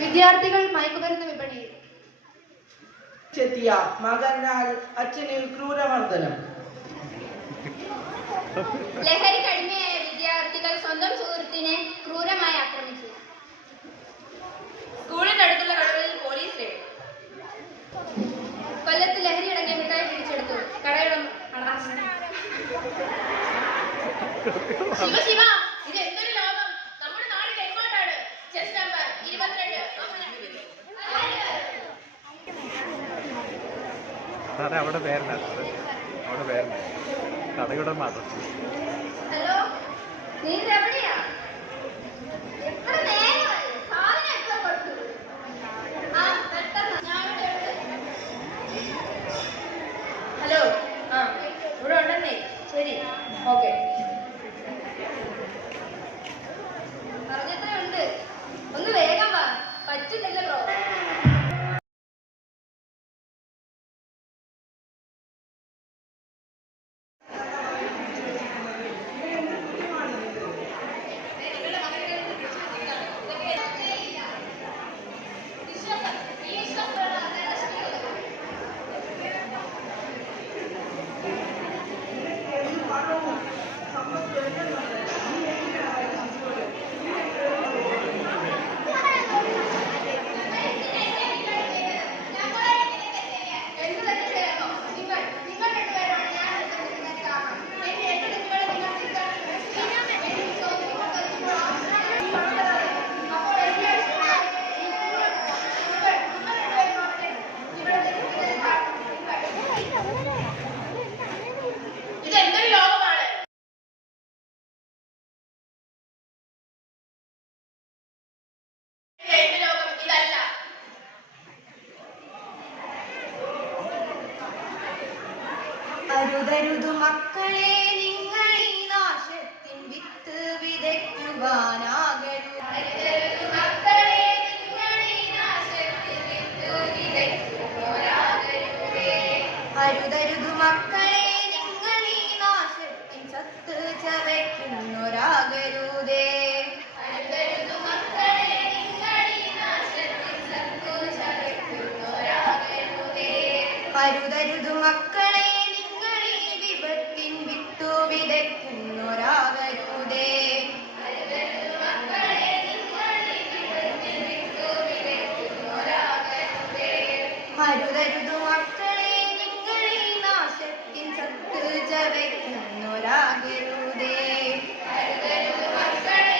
വിദ്യാർത്ഥികൾ മയക്കുമരുന്ന് വിപണിയിൽ ചെത്തിയ മകനാൽ അച്ഛനിൽ ക്രൂരമർദ്ദനം. ലഹരിക്കടിമയായ വിദ്യാർത്ഥികൾ സ്വന്തം സുഹൃത്തിനെ ക്രൂരമായി ആക്രമിച്ചു. സ്കൂളിനടുത്തുള്ള കടകളിൽ പോലീസ് റെയ്ഡ്. കൊല്ലത്ത് ലഹരി അടങ്ങിയ മിഠായി പിടിച്ചെടുത്തു. കടകളും ശിവ ശിവ, ഇത് എന്തൊരു ലോകം! നമ്മുടെ നാട് എങ്ങോട്ടാണ്? Chess number 22. സാറേ അവിടെ പേരണ്ട, അവിടെ പേരണ്ട, കടയുടെ മാത്രം. ഹലോ, നീ എവിടെയാ? എത്ര നേരമായി? സാധനം എത്ര കൊടുത്തു? ആ പെട്ടെന്ന് ഹലോ, ഇവിടെ ഉണ്ടെന്നേ. ശരി, ഓക്കെ. പറഞ്ഞത്രയുണ്ട്. ഒന്ന് വേഗം വാ, പറ്റുന്നില്ല ബ്രോ. അരുതരുതു മക്കളെ, നിങ്ങൾ ഈ നാശത്തിൻ വിത്ത് വിതയ്ക്കുവാനാകരുത്. അരുതരുതു മക്കളെ, നിങ്ങൾ ഈ നാശത്തിൻ സത്ത് ചവയ്ക്കുന്നൊരാകരുതേ. അരുതരുതു മക്കളെ, നിങ്ങൾ ഈ വിപത്തിൻ വിത്തു വിതയ്ക്കുന്നൊരാകരുതേ. അരുതരുതു മക്കളെ, നിങ്ങൾ ഈ നാശത്തിൻ സത്ത് ചവയ്ക്കുന്നൊരാകരുതേ. അരുതരുതു മക്കളെ,